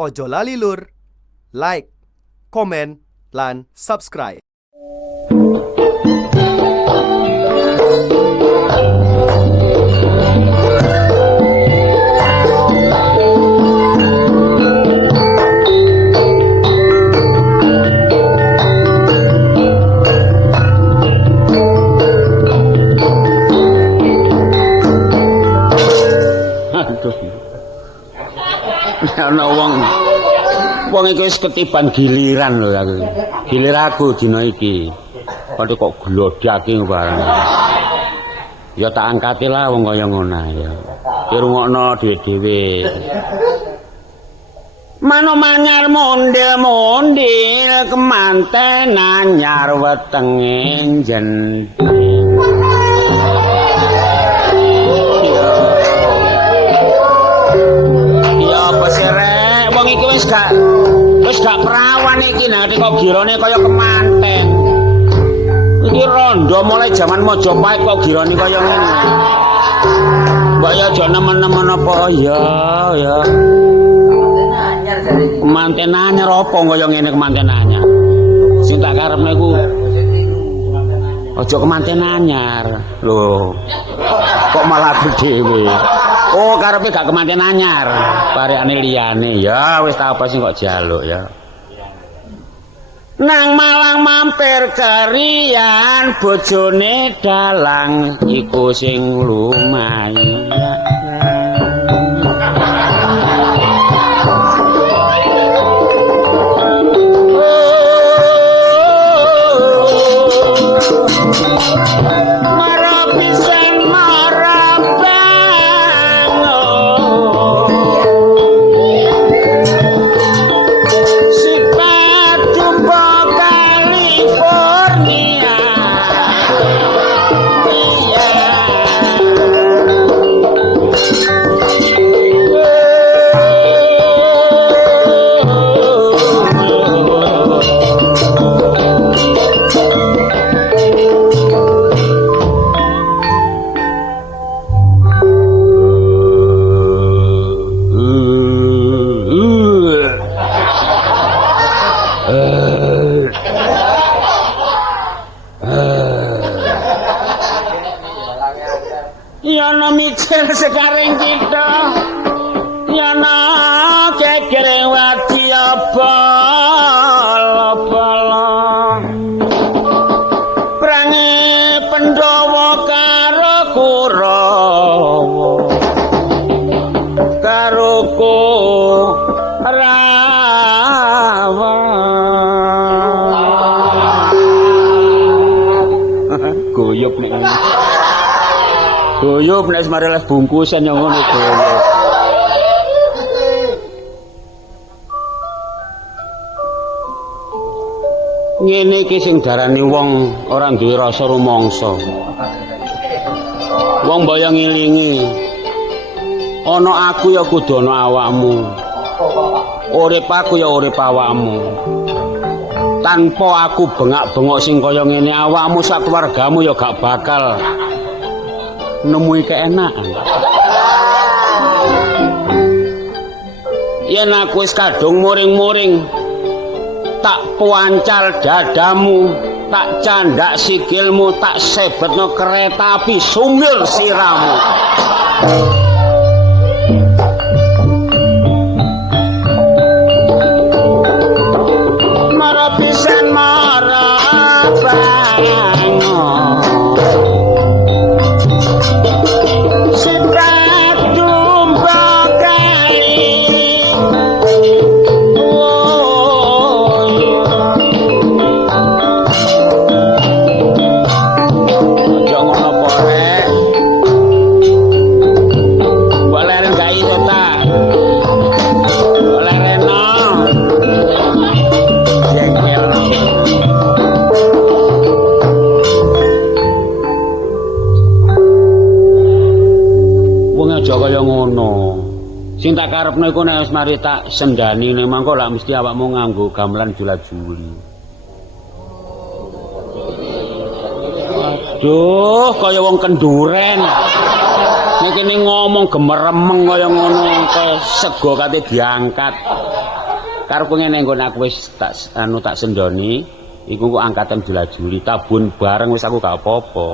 Ojo lali lur, like, komen, lan subscribe. Ana wong iki wis ketiban giliran lho aku. Gilir aku dina iki. Kok glodake barang. Ya tak angkati lah wong kaya ngono ya. Dirungokno dhewe-dhewe. Mano manyar mondel-mondel kemanten anyar wetenge jendhel. Wis gak perawan iki nek kok girane kaya kemanten. Iki rondo mulai jaman Majapahit kok girane kaya ngene. Mbak ya aja nemen-nemen apa ya. Kemanten anyar apa kaya ngene kemanten anyar. Sing tak karepne iku aja kemanten anyar. Lho. Kok malah dhewe. Oh, karepe gak kemanten anyar, parekane liyane. Ya wis tak apa sing kok jaluk ya. Nang Malang mampir kerian bojone dalang iku sing lumayan. Sekarang kita yana kekere wati bala prange Pandhawa karo Kurawa karo Kurawa guyub nek guyub nek marelas bungkusan yang ngono guyub. Ngene iki sing darani wong ora duwe rasa rumangsa. Wong mbaya ngilingi. Ana aku ya kudu ana awakmu. Urip aku ya urip awakmu. Tanpa aku bengak-bengok sing kaya ngene awakmu sak keluargamu ya gak bakal nemui keenakan. Yen aku wis kadung muring-muring tak puancal dadamu, tak candak sikilmu, tak sebetno kereta api sumil siramu. Mara pisan mara bango sing tak karepno iku nek wis mari tak sendani nek mangko lak mesti awakmu nganggo gamelan jula-juli. Aduh, kaya wong kenduren. Nek kene ngomong gemeremeng kaya ngono, kaya sego kate diangkat. Karo ngene nggon aku wis tak sendoni, iku kok angkatan jula-juli tabun bareng wis aku gak apa-apa.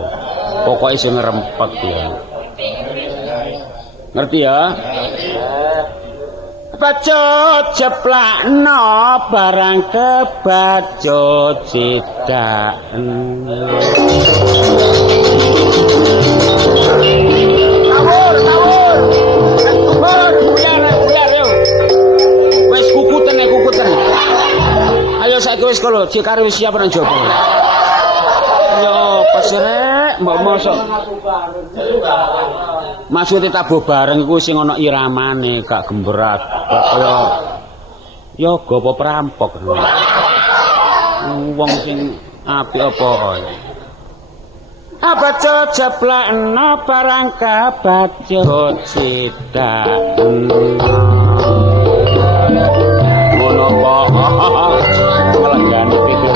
Pokoke sing ngrempet ya. Ngerti ya? Baca jeplakno barang kebaca cedak. Tawur. Buyar yo. Wis kukuten. Ayo saiki wis kalo Cikari wis siap nang jopo. Yo pesrek mbok mosok. Maksudnya tabuh bareng iku sing ana iramane, gak gemberat, gak kaya yoga apa perampok. Wong sing apik apa kaya. Abaca jeplakno barang kabaca cedak. Ngono kok. Melenggan itu.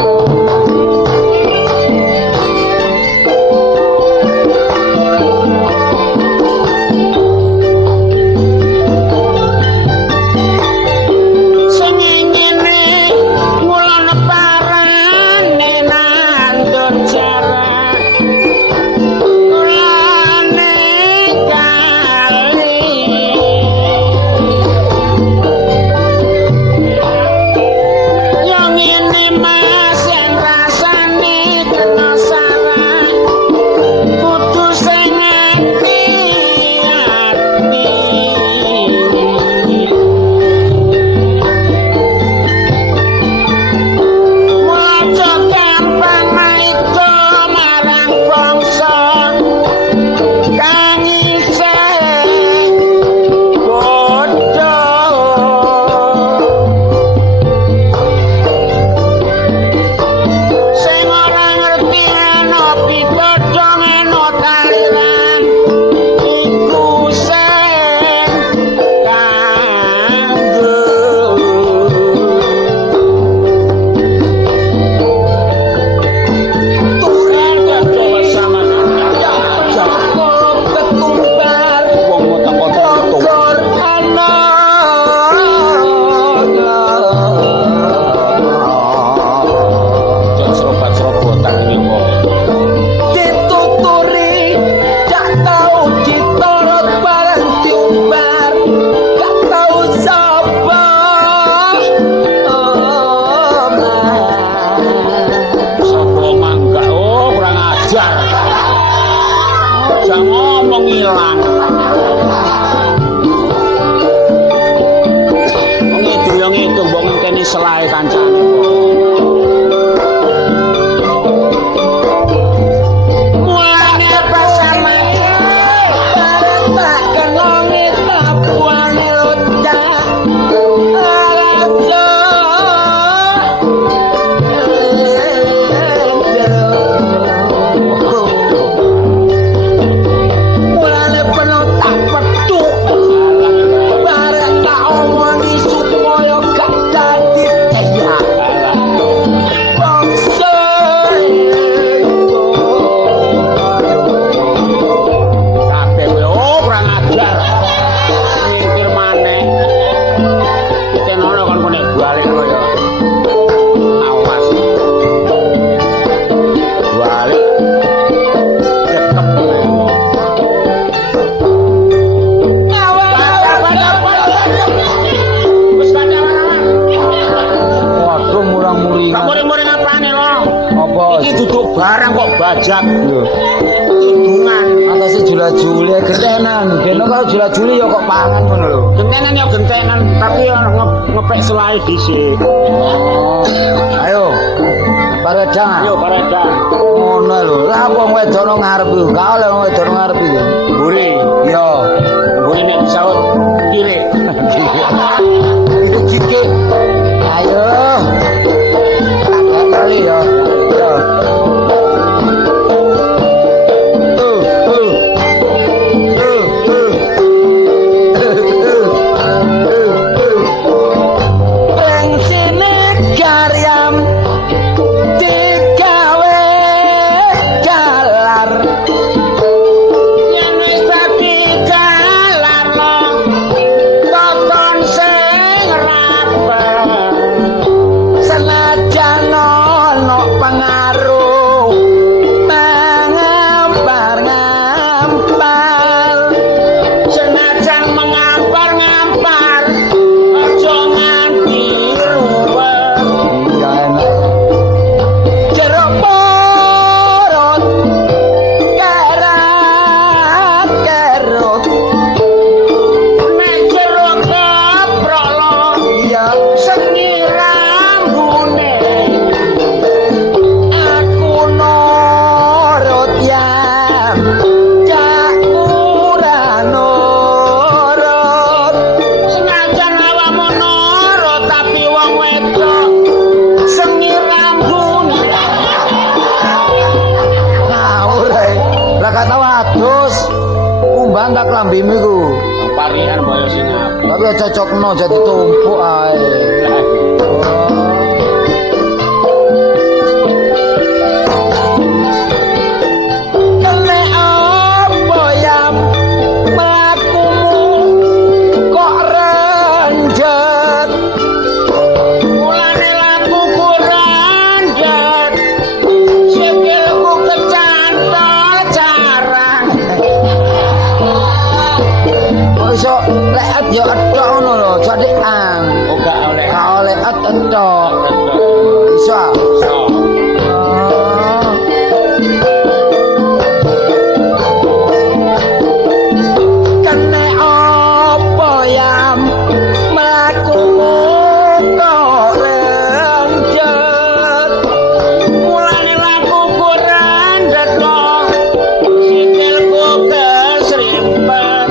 barang kok bajak lho. Hitungan atase jula-juli gentenan. Kene kok jula-juli ya kok pangan ngono lho. Gentenan ya gentenan, tapi ya ngepek selae dhisik. Oh. Ayo. Paredang. Ayo paredang. Ngono lho. Lah wong wedok nang ngarep lho. Ka oleh wong wedok nang ngarep iki. Mburi. Yo. Mburi nek saut kiri. Itu cike. Ayo. Tak kali yo. Yo. Yen wis dadi galar lo, tonton sing dicocokno jadi tumpuk ae. Yo etok ngono lho, jadi ang. Oh gak oleh. Gak oleh etok. Iso. Iso. Kene apa yam mlakumu kok renjet. Mulane laku kurandet kok. Sikilku kesrimpet.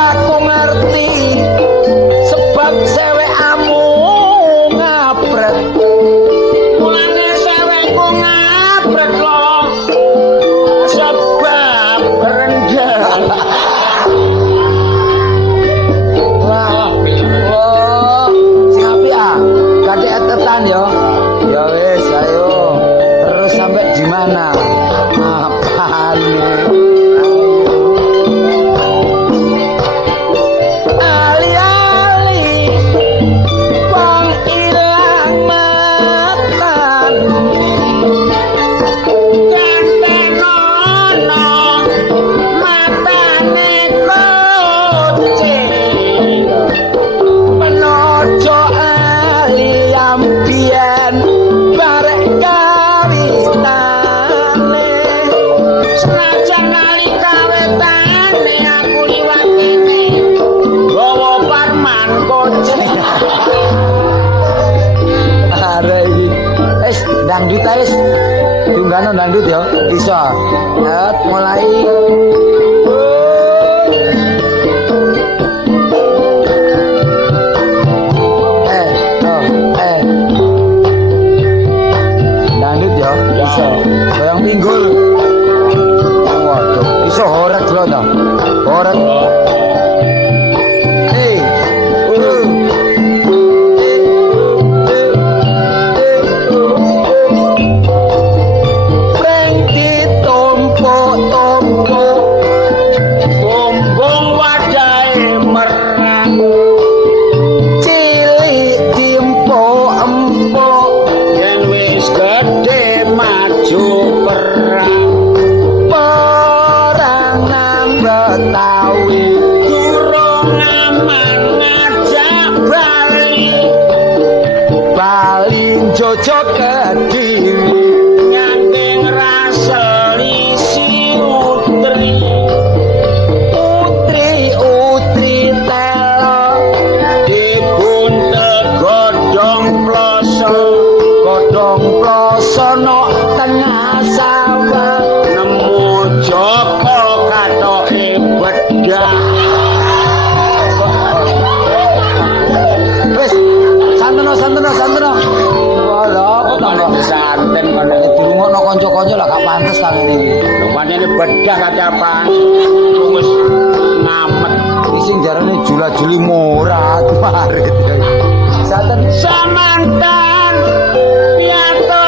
Aku ngerti sebab sewekamu ngapret. Mulane sewekku ngapret loh. Sebab rendah. Wah, sing apik ah. Kadek etetan yo. Ya wis, ayo. Terus sampai di mana? Apaan? Dangdut guys, tunggano dangdut ya, iso. Mulai. Dangdut ya, iso. Goyang pinggul. Waduh, iso horek lho ta. Horek. Jojo kediri Nyanting rasa lisi utri Utri telo Dibuntel godong ploso no tengah sawah Nemu Joko katoke bedah Wis santono santen kono dirungokno kanca-kanca lah gak pantes ta ngene iki. lho pancene bedah kacapan wis ngamet Iki sing jarane jula-juli murah maret. Saten samantan piato